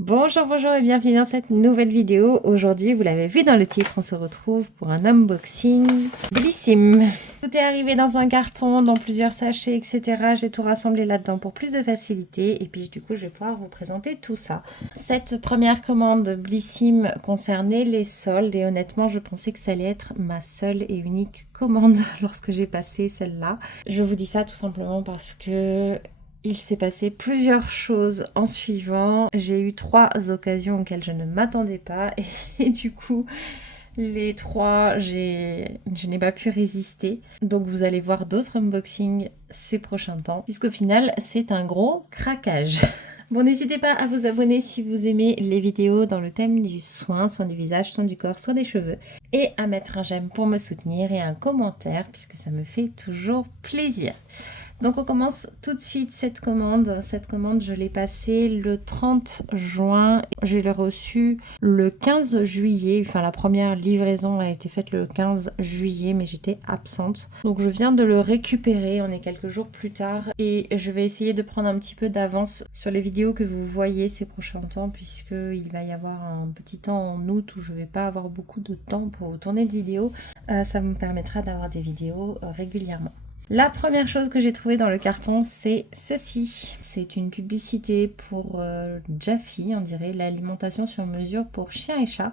Bonjour, bonjour et bienvenue dans cette nouvelle vidéo. Aujourd'hui, vous l'avez vu dans le titre, on se retrouve pour un unboxing Blissim. Tout est arrivé dans un carton, dans plusieurs sachets, etc. J'ai tout rassemblé là-dedans pour plus de facilité et puis du coup, je vais pouvoir vous présenter tout ça. Cette première commande Blissim concernait les soldes et honnêtement, je pensais que ça allait être ma seule et unique commande lorsque j'ai passé celle-là. Je vous dis ça tout simplement parce que il s'est passé plusieurs choses en suivant. J'ai eu 3 occasions auxquelles je ne m'attendais pas et du coup, les 3, je n'ai pas pu résister. Donc vous allez voir d'autres unboxings ces prochains temps, puisqu'au final, c'est un gros craquage. Bon, n'hésitez pas à vous abonner si vous aimez les vidéos dans le thème du soin du visage, soin du corps, soin des cheveux. Et à mettre un j'aime pour me soutenir et un commentaire, puisque ça me fait toujours plaisir. Donc on commence tout de suite cette commande. Cette commande, je l'ai passée le 30 juin. Je l'ai reçue le 15 juillet. Enfin, la première livraison a été faite le 15 juillet, mais j'étais absente. Donc je viens de le récupérer. On est quelques jours plus tard. Et je vais essayer de prendre un petit peu d'avance sur les vidéos que vous voyez ces prochains temps, puisqu'il va y avoir un petit temps en août où je ne vais pas avoir beaucoup de temps pour tourner de vidéos. Ça me permettra d'avoir des vidéos régulièrement. La première chose que j'ai trouvée dans le carton, c'est ceci. C'est une publicité pour Jaffy, on dirait, l'alimentation sur mesure pour chiens et chats.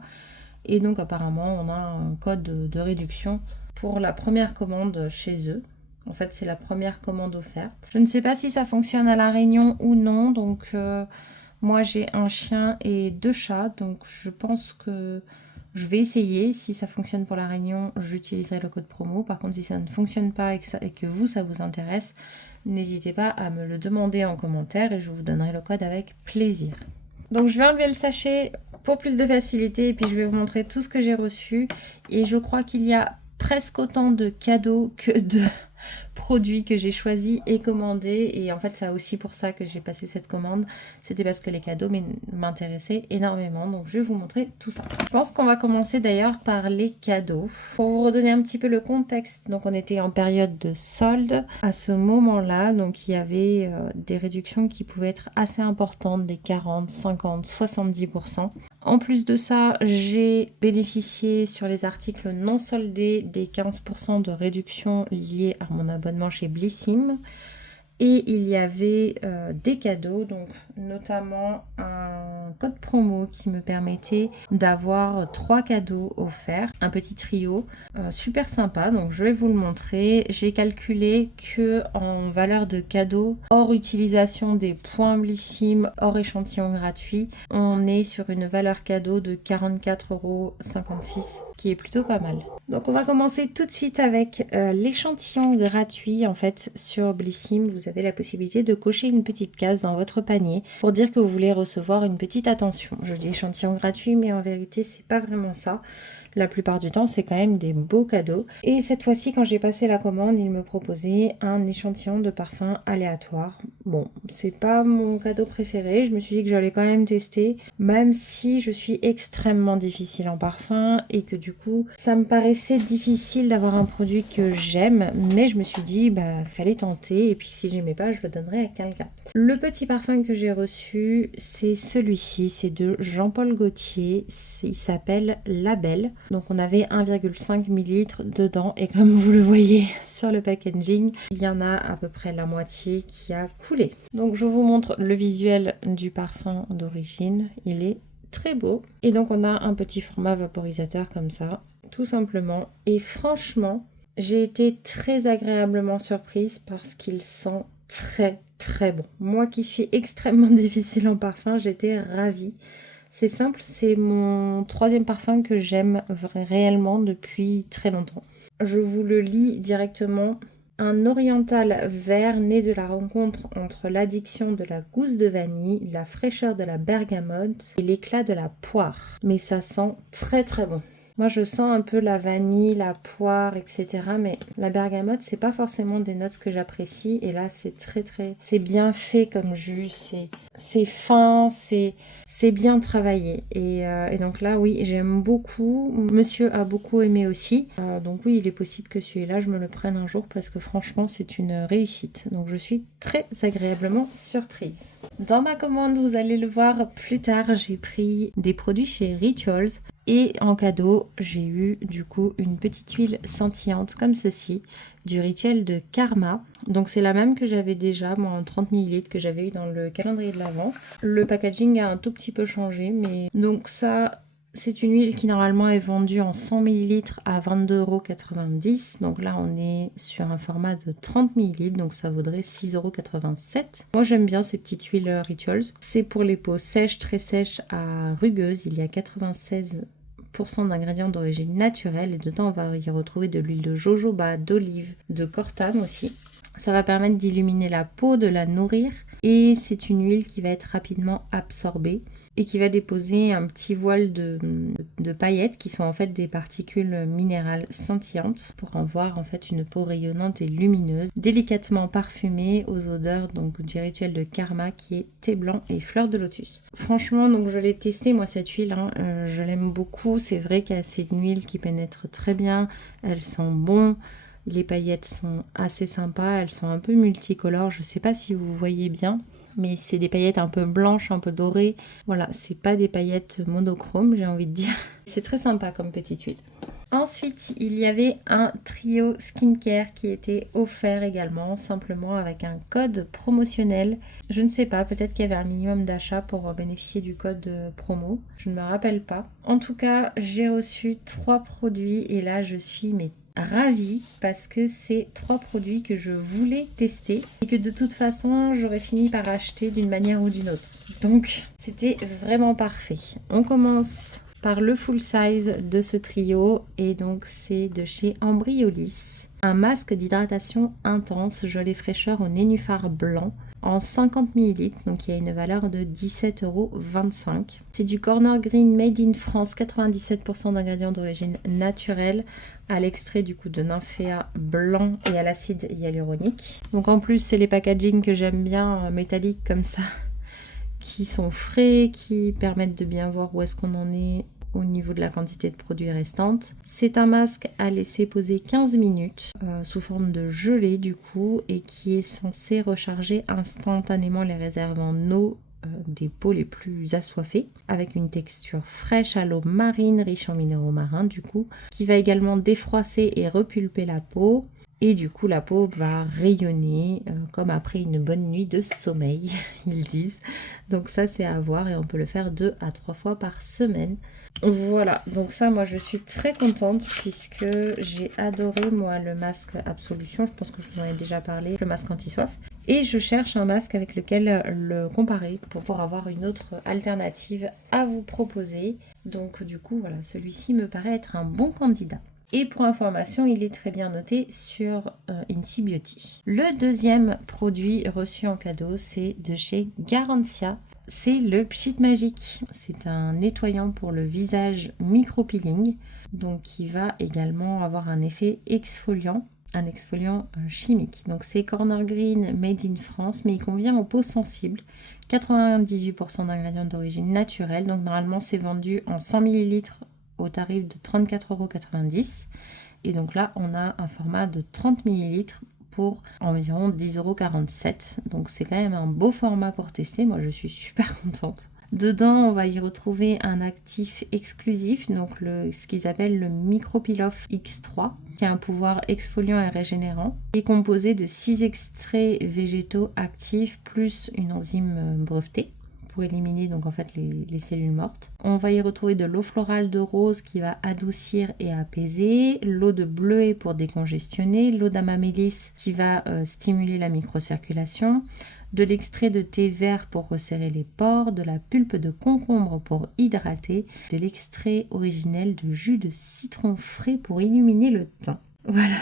Et donc apparemment, on a un code de réduction pour la première commande chez eux. En fait, c'est la première commande offerte. Je ne sais pas si ça fonctionne à La Réunion ou non. Donc moi, j'ai un chien et 2 chats. Donc je pense que je vais essayer. Si ça fonctionne pour La Réunion, j'utiliserai le code promo. Par contre, si ça ne fonctionne pas et que vous, ça vous intéresse, n'hésitez pas à me le demander en commentaire et je vous donnerai le code avec plaisir. Donc je vais enlever le sachet pour plus de facilité et puis je vais vous montrer tout ce que j'ai reçu. Et je crois qu'il y a presque autant de cadeaux que de produits que j'ai choisis et commandés. Et en fait, c'est aussi pour ça que j'ai passé cette commande. C'était parce que les cadeaux m'intéressaient énormément. Donc, je vais vous montrer tout ça. Je pense qu'on va commencer d'ailleurs par les cadeaux. Pour vous redonner un petit peu le contexte, donc on était en période de solde à ce moment-là. Donc, il y avait des réductions qui pouvaient être assez importantes, des 40, 50, 70%. En plus de ça, j'ai bénéficié sur les articles non soldés des 15% de réduction liés à mon abonnement chez Blissim. Et il y avait des cadeaux, donc notamment un code promo qui me permettait d'avoir 3 cadeaux offerts, un petit trio super sympa. Donc je vais vous le montrer. J'ai calculé que en valeur de cadeau, hors utilisation des points Blissim, hors échantillon gratuit, on est sur une valeur cadeau de 44,56 €, qui est plutôt pas mal. Donc on va commencer tout de suite avec l'échantillon gratuit. En fait, sur Blissim, vous avez la possibilité de cocher une petite case dans votre panier pour dire que vous voulez recevoir une petite attention. Je dis échantillon gratuit, mais en vérité, c'est pas vraiment ça. La plupart du temps, c'est quand même des beaux cadeaux. Et cette fois-ci, quand j'ai passé la commande, il me proposait un échantillon de parfum aléatoire. Bon, c'est pas mon cadeau préféré. Je me suis dit que j'allais quand même tester, même si je suis extrêmement difficile en parfum et que du coup, ça me paraissait difficile d'avoir un produit que j'aime. Mais je me suis dit, bah, fallait tenter. Et puis, si j'aimais pas, je le donnerais à quelqu'un. Le petit parfum que j'ai reçu, c'est celui-ci. C'est de Jean-Paul Gaultier. Il s'appelle La Belle. Donc on avait 1,5 ml dedans et comme vous le voyez sur le packaging, il y en a à peu près la moitié qui a coulé. Donc je vous montre le visuel du parfum d'origine, il est très beau. Et donc on a un petit format vaporisateur comme ça, tout simplement. Et franchement, j'ai été très agréablement surprise parce qu'il sent très bon. Moi qui suis extrêmement difficile en parfum, j'étais ravie. C'est simple, c'est mon 3e parfum que j'aime réellement depuis très longtemps. Je vous le lis directement. Un oriental vert né de la rencontre entre l'addiction de la gousse de vanille, la fraîcheur de la bergamote et l'éclat de la poire. Mais ça sent très bon. Moi, je sens un peu la vanille, la poire, etc. Mais la bergamote, c'est pas forcément des notes que j'apprécie. Et là, c'est c'est bien fait comme jus. C'est fin, c'est bien travaillé. Et donc là, oui, j'aime beaucoup. Monsieur a beaucoup aimé aussi. Donc oui, il est possible que celui-là, je me le prenne un jour parce que franchement, c'est une réussite. Donc je suis très agréablement surprise. Dans ma commande, vous allez le voir plus tard, j'ai pris des produits chez Rituals. Et en cadeau, j'ai eu du coup une petite huile scintillante comme ceci, du rituel de Karma. Donc c'est la même que j'avais déjà, moi en 30 ml que j'avais eu dans le calendrier de l'Avent. Le packaging a un tout petit peu changé, mais donc ça, c'est une huile qui normalement est vendue en 100 ml à 22,90 €. Donc là, on est sur un format de 30 ml, donc ça vaudrait 6,87 €. Moi, j'aime bien ces petites huiles Rituals. C'est pour les peaux sèches, très sèches à rugueuses. Il y a 96% d'ingrédients d'origine naturelle et dedans, on va y retrouver de l'huile de jojoba, d'olive, de cortame aussi. Ça va permettre d'illuminer la peau, de la nourrir et c'est une huile qui va être rapidement absorbée et qui va déposer un petit voile de paillettes qui sont en fait des particules minérales scintillantes pour en voir en fait une peau rayonnante et lumineuse, délicatement parfumée aux odeurs donc du rituel de Karma qui est thé blanc et fleur de lotus. Franchement, donc je l'ai testé moi cette huile, je l'aime beaucoup. C'est vrai que c'est une huile qui pénètre très bien, elle sent bon. Les paillettes sont assez sympas, elles sont un peu multicolores, je sais pas si vous voyez bien, mais c'est des paillettes un peu blanches, un peu dorées. Voilà, c'est pas des paillettes monochromes, j'ai envie de dire. C'est très sympa comme petite huile. Ensuite, il y avait un trio skincare qui était offert également, simplement avec un code promotionnel. Je ne sais pas, peut-être qu'il y avait un minimum d'achat pour bénéficier du code promo. Je ne me rappelle pas. En tout cas, j'ai reçu 3 produits et là, je suis ravie parce que c'est 3 produits que je voulais tester et que de toute façon, j'aurais fini par acheter d'une manière ou d'une autre. Donc, c'était vraiment parfait. On commence par le full size de ce trio et donc c'est de chez Ambriolis. Un masque d'hydratation intense, gelée fraîcheur au nénuphar blanc en 50 ml, donc il y a une valeur de 17,25 €. C'est du Corner Green Made in France, 97% d'ingrédients d'origine naturelle, à l'extrait du coup de nymphéa blanc et à l'acide hyaluronique. Donc en plus c'est les packaging que j'aime bien, métalliques comme ça, qui sont frais, qui permettent de bien voir où est-ce qu'on en est au niveau de la quantité de produits restante. C'est un masque à laisser poser 15 minutes sous forme de gelée du coup et qui est censé recharger instantanément les réserves en eau des peaux les plus assoiffées avec une texture fraîche à l'eau marine riche en minéraux marins du coup qui va également défroisser et repulper la peau. Et du coup, la peau va rayonner comme après une bonne nuit de sommeil, ils disent. Donc ça, c'est à voir et on peut le faire 2 à 3 fois par semaine. Voilà, donc ça, moi, je suis très contente puisque j'ai adoré, moi, le masque Absolution. Je pense que je vous en ai déjà parlé, le masque anti-soif. Et je cherche un masque avec lequel le comparer pour pouvoir avoir une autre alternative à vous proposer. Donc du coup, voilà, celui-ci me paraît être un bon candidat. Et pour information, il est très bien noté sur Inti Beauty. Le deuxième produit reçu en cadeau, c'est de chez Garantia. C'est le Pchit Magique. C'est un nettoyant pour le visage micro-peeling, donc qui va également avoir un effet exfoliant. Un exfoliant chimique. Donc c'est Corner Green Made in France, mais il convient aux peaux sensibles. 98% d'ingrédients d'origine naturelle. Donc normalement c'est vendu en 100 ml au tarif de 34,90 €. Et donc là, on a un format de 30 ml pour environ 10,47 €. Donc c'est quand même un beau format pour tester. Moi, je suis super contente. Dedans, on va y retrouver un actif exclusif, donc ce qu'ils appellent le Micro Peel Off X3, qui a un pouvoir exfoliant et régénérant, qui est composé de 6 extraits végétaux actifs plus une enzyme brevetée pour éliminer donc en fait les cellules mortes. On va y retrouver de l'eau florale de rose qui va adoucir et apaiser, l'eau de bleuet pour décongestionner, l'eau d'amamélis qui va stimuler la microcirculation, de l'extrait de thé vert pour resserrer les pores, de la pulpe de concombre pour hydrater, de l'extrait originel de jus de citron frais pour illuminer le teint. Voilà.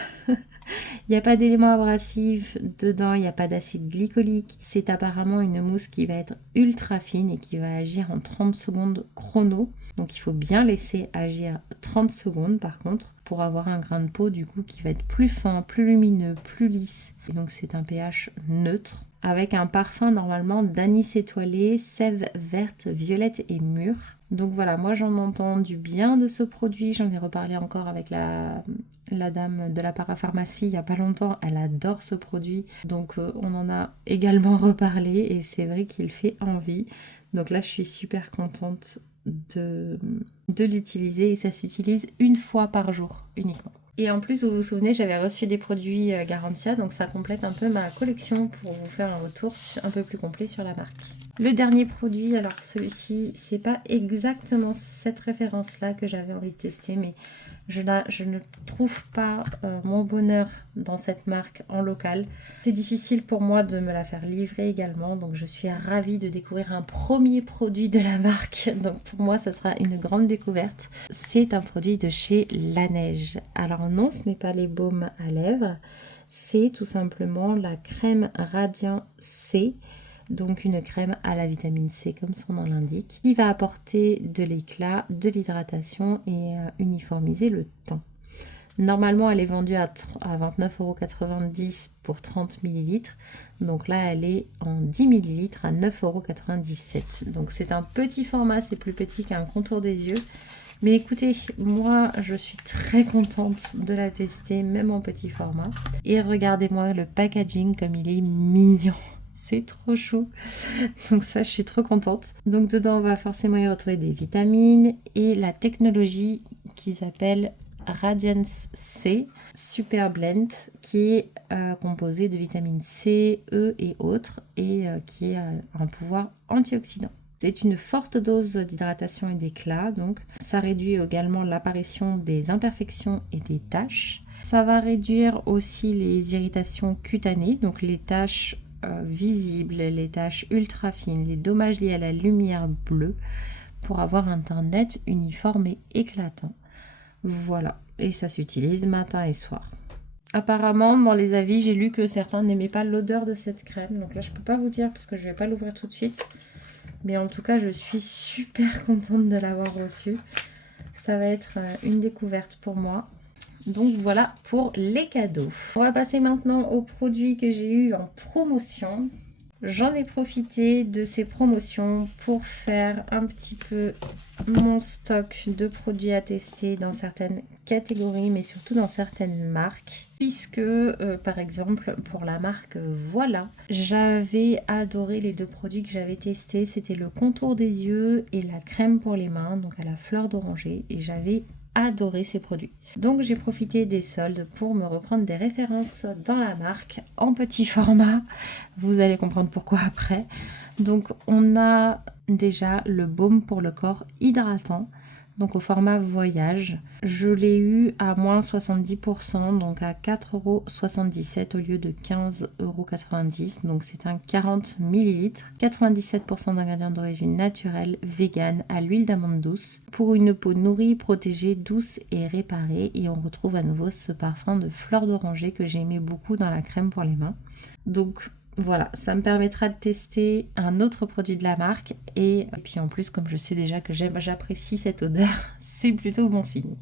Il n'y a pas d'éléments abrasifs dedans, il n'y a pas d'acide glycolique. C'est apparemment une mousse qui va être ultra fine et qui va agir en 30 secondes chrono. Donc il faut bien laisser agir 30 secondes par contre pour avoir un grain de peau du coup qui va être plus fin, plus lumineux, plus lisse. Et donc c'est un pH neutre avec un parfum normalement d'anis étoilé, sève verte, violette et mûre. Donc voilà, moi j'en entends du bien de ce produit, j'en ai reparlé encore avec la dame de la parapharmacie il n'y a pas longtemps, elle adore ce produit, donc on en a également reparlé et c'est vrai qu'il fait envie. Donc là je suis super contente de l'utiliser et ça s'utilise une fois par jour uniquement. Et en plus, vous vous souvenez, j'avais reçu des produits Garantia, donc ça complète un peu ma collection pour vous faire un retour un peu plus complet sur la marque. Le dernier produit, alors celui-ci, c'est pas exactement cette référence-là que j'avais envie de tester, mais je ne trouve pas mon bonheur dans cette marque en local. C'est difficile pour moi de me la faire livrer également, donc je suis ravie de découvrir un premier produit de la marque. Donc pour moi, ça sera une grande découverte. C'est un produit de chez Laneige. Alors non, ce n'est pas les baumes à lèvres, c'est tout simplement la crème Radiant C. Donc une crème à la vitamine C comme son nom l'indique, qui va apporter de l'éclat, de l'hydratation et uniformiser le teint. Normalement elle est vendue à 29,90 € pour 30 ml, donc là elle est en 10 ml à 9,97 €. Donc c'est un petit format, c'est plus petit qu'un contour des yeux. Mais écoutez, moi je suis très contente de la tester, même en petit format. Et regardez-moi le packaging comme il est mignon. C'est trop chou. Donc ça, je suis trop contente. Donc dedans, on va forcément y retrouver des vitamines et la technologie qu'ils appellent Radiance C Super Blend, qui est composée de vitamine C, E et autres, et qui a un pouvoir antioxydant. C'est une forte dose d'hydratation et d'éclat, donc ça réduit également l'apparition des imperfections et des taches. Ça va réduire aussi les irritations cutanées, donc les taches visibles, les taches ultra fines, les dommages liés à la lumière bleue, pour avoir un teint net, uniforme et éclatant. Voilà, et ça s'utilise matin et soir. Apparemment, dans les avis, j'ai lu que certains n'aimaient pas l'odeur de cette crème, donc là je peux pas vous dire parce que je vais pas l'ouvrir tout de suite. Mais en tout cas, je suis super contente de l'avoir reçue. Ça va être une découverte pour moi. Donc voilà pour les cadeaux. On va passer maintenant aux produits que j'ai eu en promotion. J'en ai profité de ces promotions pour faire un petit peu mon stock de produits à tester dans certaines catégories, mais surtout dans certaines marques. Puisque, par exemple, pour la marque Voilà, j'avais adoré les deux produits que j'avais testés. C'était le contour des yeux et la crème pour les mains, donc à la fleur d'oranger. Et j'avais adoré ces produits. Donc j'ai profité des soldes pour me reprendre des références dans la marque en petit format. Vous allez comprendre pourquoi après. Donc on a déjà le baume pour le corps hydratant, donc au format voyage. Je l'ai eu à moins 70%, donc à 4,77 € au lieu de 15,90 €. Donc c'est un 40 ml, 97% d'ingrédients d'origine naturelle, vegan, à l'huile d'amande douce, pour une peau nourrie, protégée, douce et réparée. Et on retrouve à nouveau ce parfum de fleur d'oranger que j'aimais beaucoup dans la crème pour les mains. Donc voilà, ça me permettra de tester un autre produit de la marque et puis en plus, comme je sais déjà que j'apprécie cette odeur, c'est plutôt bon signe.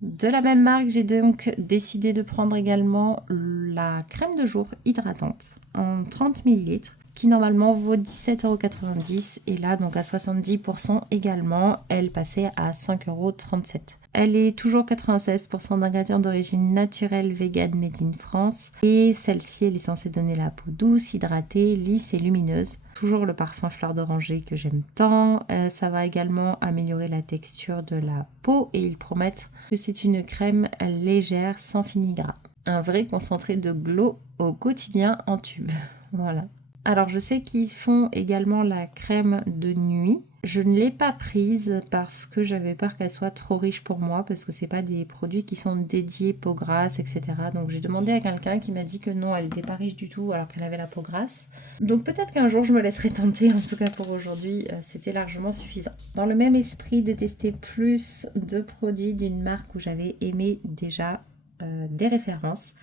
De la même marque, j'ai donc décidé de prendre également la crème de jour hydratante en 30 ml qui normalement vaut 17,90 € et là donc à 70% également, elle passait à 5,37 €. Elle est toujours 96% d'ingrédients d'origine naturelle, vegan, made in France. Et celle-ci, elle est censée donner la peau douce, hydratée, lisse et lumineuse. Toujours le parfum fleur d'oranger que j'aime tant. Ça va également améliorer la texture de la peau et ils promettent que c'est une crème légère, sans fini gras. Un vrai concentré de glow au quotidien en tube. Voilà. Alors je sais qu'ils font également la crème de nuit. Je ne l'ai pas prise parce que j'avais peur qu'elle soit trop riche pour moi, parce que c'est pas des produits qui sont dédiés peau grasse, etc. Donc j'ai demandé à quelqu'un qui m'a dit que non, elle n'était pas riche du tout alors qu'elle avait la peau grasse. Donc peut-être qu'un jour je me laisserai tenter, en tout cas pour aujourd'hui, c'était largement suffisant. Dans le même esprit de tester plus de produits d'une marque où j'avais aimé déjà des références,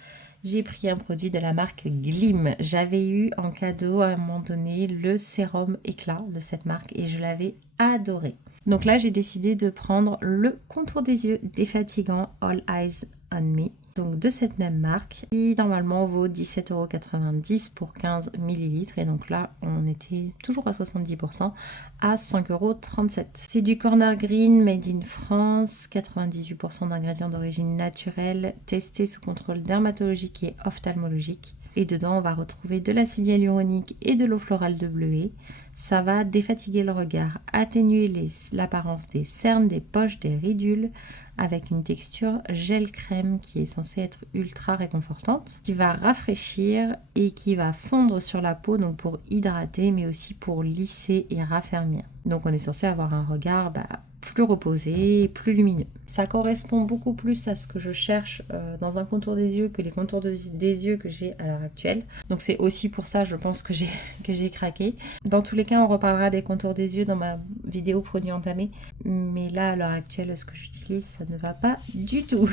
j'ai pris un produit de la marque Glim. J'avais eu en cadeau à un moment donné le sérum éclat de cette marque et je l'avais adoré. Donc là, j'ai décidé de prendre le contour des yeux défatigant All Eyes on Me. Donc de cette même marque qui normalement vaut 17,90 € pour 15 ml. Et donc là, on était toujours à 70% à 5,37 €. C'est du Corner Green Made in France, 98% d'ingrédients d'origine naturelle, testés sous contrôle dermatologique et ophtalmologique. Et dedans, on va retrouver de l'acide hyaluronique et de l'eau florale de bleuet. Ça va défatiguer le regard, atténuer l'apparence des cernes, des poches, des ridules, avec une texture gel-crème qui est censée être ultra réconfortante, qui va rafraîchir et qui va fondre sur la peau, donc pour hydrater, mais aussi pour lisser et raffermir. Donc on est censé avoir un regard plus reposé, plus lumineux. Ça correspond beaucoup plus à ce que je cherche dans un contour des yeux que les contours des yeux que j'ai à l'heure actuelle. Donc c'est aussi pour ça, je pense, que j'ai craqué. Dans tous les cas, on reparlera des contours des yeux dans ma vidéo produit entamé. Mais là, à l'heure actuelle, ce que j'utilise, ça ne va pas du tout.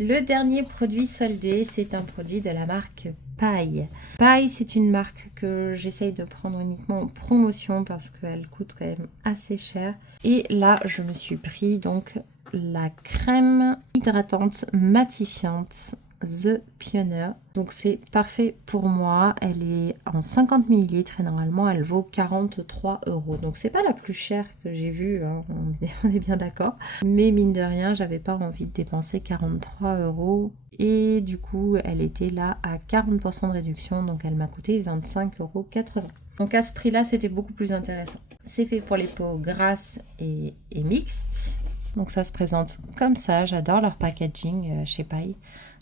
Le dernier produit soldé, c'est un produit de la marque Paille. Paille, c'est une marque que j'essaye de prendre uniquement en promotion parce qu'elle coûte quand même assez cher. Et là, je me suis pris donc la crème hydratante matifiante The Pioneer. Donc c'est parfait pour moi. Elle est en 50 ml et normalement elle vaut 43 €. Donc c'est pas la plus chère que j'ai vue, hein. On est bien d'accord. Mais mine de rien, j'avais pas envie de dépenser 43 € et du coup elle était là à 40% de réduction, donc elle m'a coûté 25,80 €. Donc à ce prix-là, c'était beaucoup plus intéressant. C'est fait pour les peaux grasses et mixtes. Donc ça se présente comme ça. J'adore leur packaging chez Paille.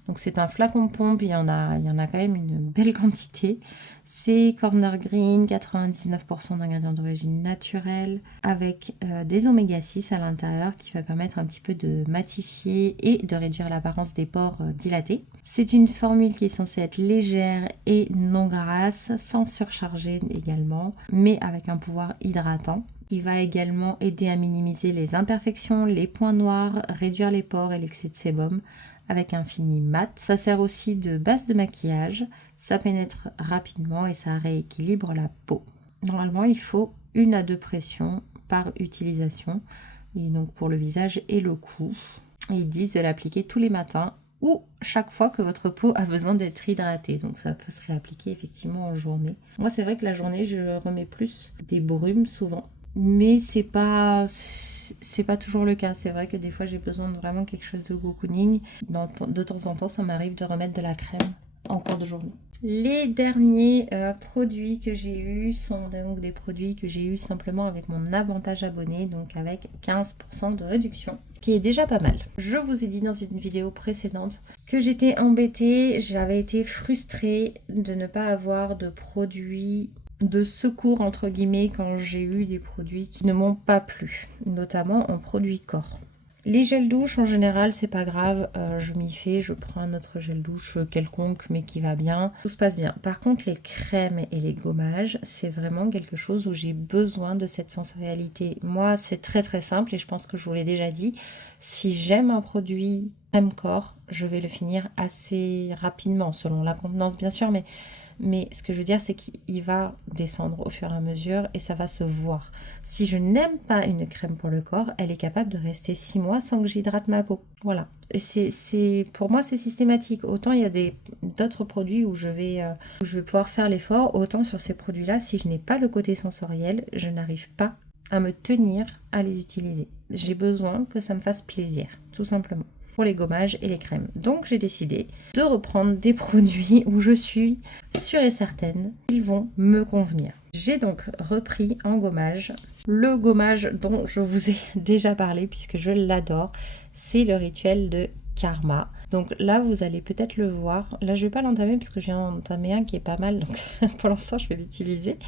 Donc c'est un flacon pompe, il y en a quand même une belle quantité. C'est Corner Green, 99% d'ingrédients d'origine naturelle, avec des oméga 6 à l'intérieur qui va permettre un petit peu de matifier et de réduire l'apparence des pores dilatés. C'est une formule qui est censée être légère et non grasse, sans surcharger également, mais avec un pouvoir hydratant. Il va également aider à minimiser les imperfections, les points noirs, réduire les pores et l'excès de sébum avec un fini mat. Ça sert aussi de base de maquillage, ça pénètre rapidement et ça rééquilibre la peau. Normalement, il faut 1 à 2 pressions par utilisation, et donc pour le visage et le cou. Ils disent de l'appliquer tous les matins ou chaque fois que votre peau a besoin d'être hydratée. Donc ça peut se réappliquer effectivement en journée. Moi, c'est vrai que la journée, je remets plus des brumes souvent. Mais c'est pas toujours le cas. C'est vrai que des fois j'ai besoin de vraiment quelque chose de cocooning. De temps en temps, ça m'arrive de remettre de la crème en cours de journée. Les derniers produits que j'ai eus sont donc des produits que j'ai eus simplement avec mon avantage abonné, donc avec 15% de réduction, qui est déjà pas mal. Je vous ai dit dans une vidéo précédente que j'étais embêtée, j'avais été frustrée de ne pas avoir de produits de secours entre guillemets quand j'ai eu des produits qui ne m'ont pas plu, notamment en produits corps. Les gels douche en général c'est pas grave, je m'y fais, je prends un autre gel douche quelconque mais qui va bien, tout se passe bien. Par contre les crèmes et les gommages c'est vraiment quelque chose où j'ai besoin de cette sensorialité. Moi c'est très très simple et je pense que je vous l'ai déjà dit, si j'aime un produit crème corps, je vais le finir assez rapidement selon la contenance bien sûr, mais ce que je veux dire, c'est qu'il va descendre au fur et à mesure et ça va se voir. Si je n'aime pas une crème pour le corps, elle est capable de rester 6 mois sans que j'hydrate ma peau. Voilà. Et pour moi, c'est systématique. Autant il y a d'autres produits où je vais pouvoir faire l'effort, autant sur ces produits-là, si je n'ai pas le côté sensoriel, je n'arrive pas à me tenir à les utiliser. J'ai besoin que ça me fasse plaisir, tout simplement. Pour les gommages et les crèmes. Donc j'ai décidé de reprendre des produits où je suis sûre et certaine qu'ils vont me convenir. J'ai donc repris en gommage le gommage dont je vous ai déjà parlé puisque je l'adore. C'est le rituel de Karma. Donc là vous allez peut-être le voir. Là je vais pas l'entamer parce que je viens d'entamer un qui est pas mal. Donc pour l'instant je vais l'utiliser.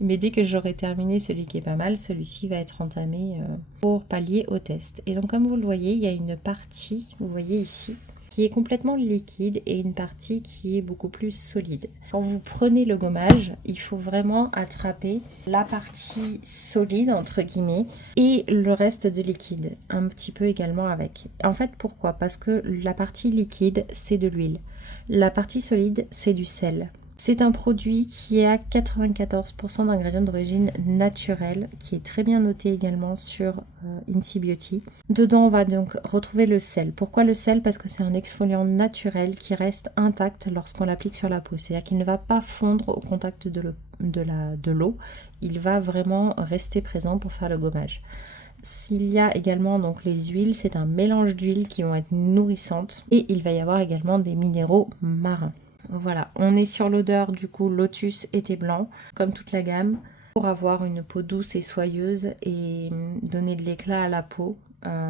Mais dès que j'aurai terminé celui qui est pas mal, celui-ci va être entamé pour pallier au test. Et donc comme vous le voyez, il y a une partie, vous voyez ici, qui est complètement liquide et une partie qui est beaucoup plus solide. Quand vous prenez le gommage, il faut vraiment attraper la partie solide entre guillemets et le reste de liquide, un petit peu également avec. En fait, pourquoi? Parce que la partie liquide, c'est de l'huile. La partie solide, c'est du sel. C'est un produit qui a 94% d'ingrédients d'origine naturelle, qui est très bien noté également sur Incy Beauty. Dedans, on va donc retrouver le sel. Pourquoi le sel? Parce que c'est un exfoliant naturel qui reste intact lorsqu'on l'applique sur la peau. C'est-à-dire qu'il ne va pas fondre au contact de l'eau. Il va vraiment rester présent pour faire le gommage. S'il y a également donc les huiles, c'est un mélange d'huiles qui vont être nourrissantes. Et il va y avoir également des minéraux marins. Voilà, on est sur l'odeur du coup lotus et thé blanc, comme toute la gamme, pour avoir une peau douce et soyeuse et donner de l'éclat à la peau,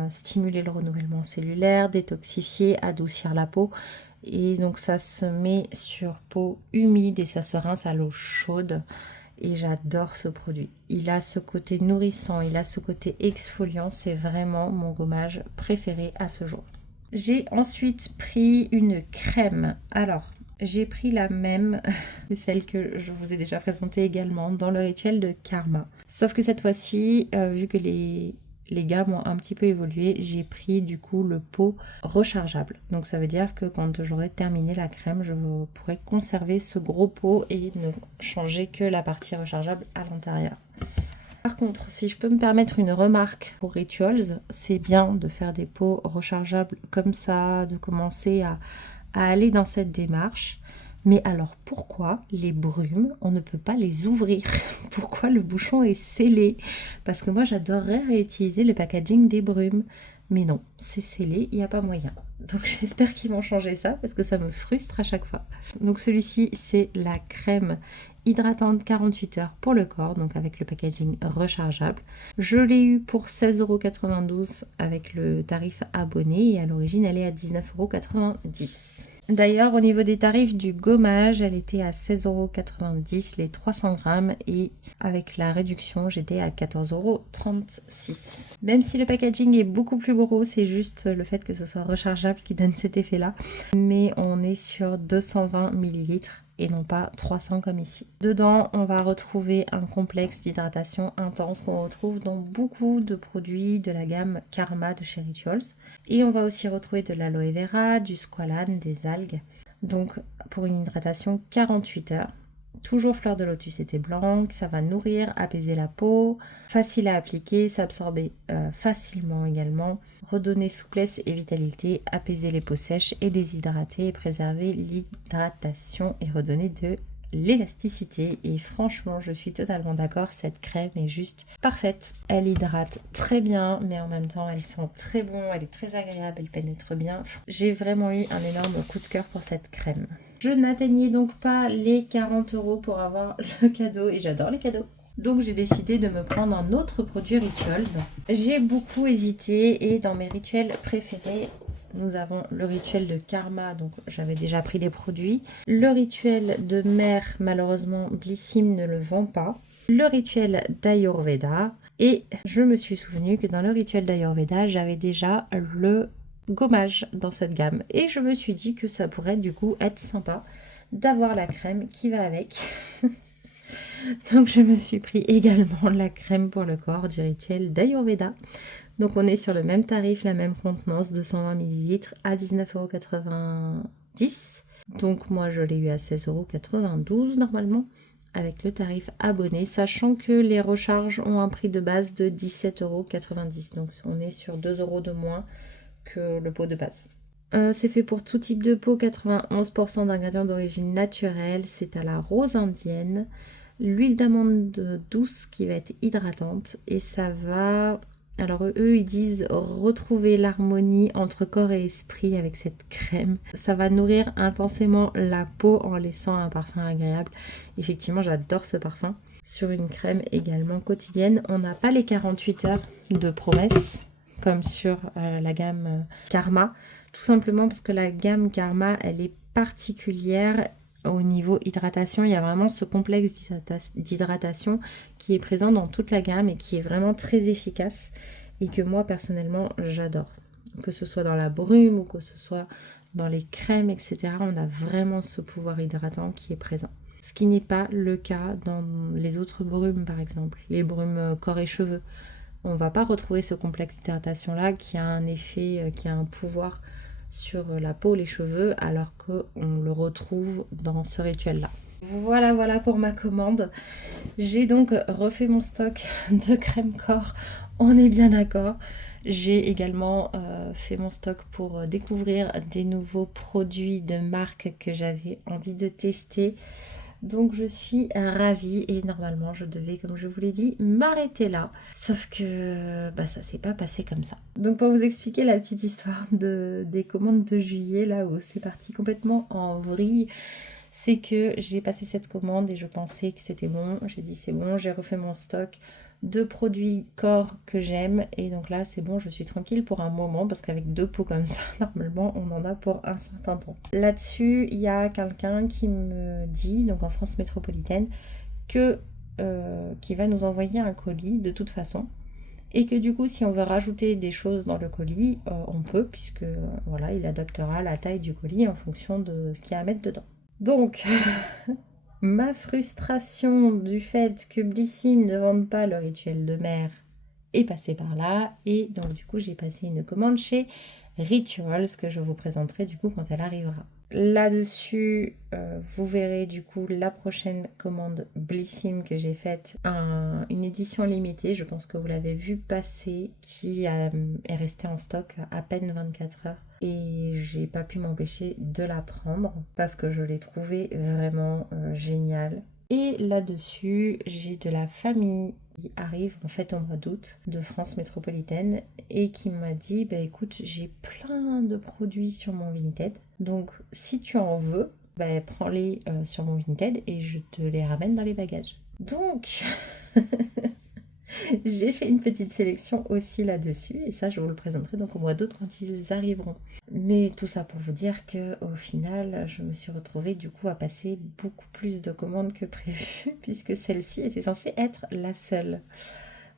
stimuler le renouvellement cellulaire, détoxifier, adoucir la peau. Et donc ça se met sur peau humide et ça se rince à l'eau chaude. Et j'adore ce produit. Il a ce côté nourrissant, il a ce côté exfoliant, c'est vraiment mon gommage préféré à ce jour. J'ai ensuite pris une crème. Alors, j'ai pris la même que celle que je vous ai déjà présentée également dans le rituel de Karma. Sauf que cette fois-ci, vu que les gammes ont un petit peu évolué, j'ai pris du coup le pot rechargeable. Donc ça veut dire que quand j'aurai terminé la crème, je pourrai conserver ce gros pot et ne changer que la partie rechargeable à l'intérieur. Par contre, si je peux me permettre une remarque pour Rituals, c'est bien de faire des pots rechargeables comme ça, de commencer à aller dans cette démarche. Mais alors pourquoi les brumes, on ne peut pas les ouvrir? Pourquoi le bouchon est scellé? Parce que moi j'adorerais réutiliser le packaging des brumes. Mais non, c'est scellé, il n'y a pas moyen. Donc j'espère qu'ils vont changer ça parce que ça me frustre à chaque fois. Donc celui-ci, c'est la crème hydratante 48 heures pour le corps, donc avec le packaging rechargeable. Je l'ai eu pour 16,92 € avec le tarif abonné et à l'origine elle est à 19,90 €. D'ailleurs, au niveau des tarifs du gommage, elle était à 16,90 € les 300 grammes et avec la réduction, j'étais à 14,36 €. Même si le packaging est beaucoup plus gros, c'est juste le fait que ce soit rechargeable qui donne cet effet-là. Mais on est sur 220 ml et non pas 300 comme ici. Dedans, on va retrouver un complexe d'hydratation intense qu'on retrouve dans beaucoup de produits de la gamme Karma de chez Rituals. Et on va aussi retrouver de l'aloe vera, du squalane, des algues. Donc pour une hydratation 48 heures. Toujours fleur de lotus et thé blanc, ça va nourrir, apaiser la peau, facile à appliquer, s'absorber facilement également, redonner souplesse et vitalité, apaiser les peaux sèches et déshydrater et préserver l'hydratation et redonner de l'élasticité. Et franchement, je suis totalement d'accord, cette crème est juste parfaite. Elle hydrate très bien, mais en même temps, elle sent très bon, elle est très agréable, elle pénètre bien. J'ai vraiment eu un énorme coup de cœur pour cette crème. Je n'atteignais donc pas les 40 € pour avoir le cadeau et j'adore les cadeaux. Donc j'ai décidé de me prendre un autre produit Rituals. J'ai beaucoup hésité et dans mes rituels préférés, nous avons le rituel de Karma, donc j'avais déjà pris les produits. Le rituel de Mère, malheureusement Blissim ne le vend pas. Le rituel d'Ayurveda et je me suis souvenu que dans le rituel d'Ayurveda, j'avais déjà le gommage dans cette gamme et je me suis dit que ça pourrait du coup être sympa d'avoir la crème qui va avec. Donc je me suis pris également la crème pour le corps du rituel d'Ayurveda. Donc on est sur le même tarif, la même contenance, 220 ml à 19,90 €. Donc moi je l'ai eu à 16,92 € normalement avec le tarif abonné, sachant que les recharges ont un prix de base de 17,90 €. Donc on est sur 2 € de moins que le pot de base. C'est fait pour tout type de peau, 91% d'ingrédients d'origine naturelle, c'est à la rose indienne, l'huile d'amande douce qui va être hydratante et ça va, alors eux ils disent retrouver l'harmonie entre corps et esprit avec cette crème. Ça va nourrir intensément la peau en laissant un parfum agréable. Effectivement j'adore ce parfum. Sur une crème également quotidienne, on n'a pas les 48 heures de promesse comme sur la gamme Karma, tout simplement parce que la gamme Karma elle est particulière au niveau hydratation. Il y a vraiment ce complexe d'hydratation qui est présent dans toute la gamme et qui est vraiment très efficace et que moi personnellement j'adore, que ce soit dans la brume ou que ce soit dans les crèmes, etc., on a vraiment ce pouvoir hydratant qui est présent. Ce qui n'est pas le cas dans les autres brumes, par exemple, les brumes corps et cheveux. On ne va pas retrouver ce complexe d'hydratation-là qui a un effet, qui a un pouvoir sur la peau, les cheveux, alors qu'on le retrouve dans ce rituel-là. Voilà pour ma commande. J'ai donc refait mon stock de crème corps, on est bien d'accord. J'ai également fait mon stock pour découvrir des nouveaux produits de marque que j'avais envie de tester. Donc je suis ravie et normalement je devais, comme je vous l'ai dit, m'arrêter là. Sauf que ça s'est pas passé comme ça. Donc pour vous expliquer la petite histoire des commandes de juillet, là où c'est parti complètement en vrille, c'est que j'ai passé cette commande et je pensais que c'était bon. J'ai dit c'est bon, j'ai refait mon stock de produits corps que j'aime et donc là c'est bon, je suis tranquille pour un moment parce qu'avec 2 pots comme ça, normalement on en a pour un certain temps. Là-dessus, il y a quelqu'un qui me dit, donc en France métropolitaine, que qui va nous envoyer un colis de toute façon. Et que du coup, si on veut rajouter des choses dans le colis, on peut, puisque voilà, il adaptera la taille du colis en fonction de ce qu'il y a à mettre dedans. Donc, ma frustration du fait que Blissim ne vende pas le rituel de mer est passée par là. Et donc, du coup, j'ai passé une commande chez Rituals que je vous présenterai du coup quand elle arrivera. Là-dessus, vous verrez du coup la prochaine commande Blissim que j'ai faite, une édition limitée, je pense que vous l'avez vu passer, qui est restée en stock à peine 24 heures. Et j'ai pas pu m'empêcher de la prendre parce que je l'ai trouvée vraiment géniale. Et là-dessus, j'ai de la famille qui arrive en fait au mois d'août de France métropolitaine et qui m'a dit écoute, j'ai plein de produits sur mon Vinted, donc si tu en veux, prends-les sur mon Vinted et je te les ramène dans les bagages. Donc j'ai fait une petite sélection aussi là-dessus et ça je vous le présenterai donc au mois d'août quand ils arriveront. Mais tout ça pour vous dire que au final je me suis retrouvée du coup à passer beaucoup plus de commandes que prévu puisque celle-ci était censée être la seule.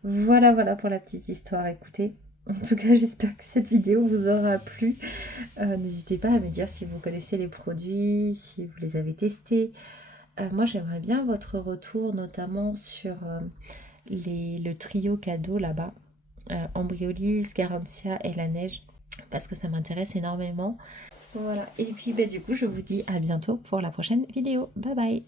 Voilà pour la petite histoire. Écoutez, en tout cas j'espère que cette vidéo vous aura plu. N'hésitez pas à me dire si vous connaissez les produits, si vous les avez testés. Moi j'aimerais bien votre retour notamment sur le trio cadeau là-bas, Embryolisse, Garantia et la neige, parce que ça m'intéresse énormément. Voilà, et puis du coup je vous dis à bientôt pour la prochaine vidéo. Bye bye.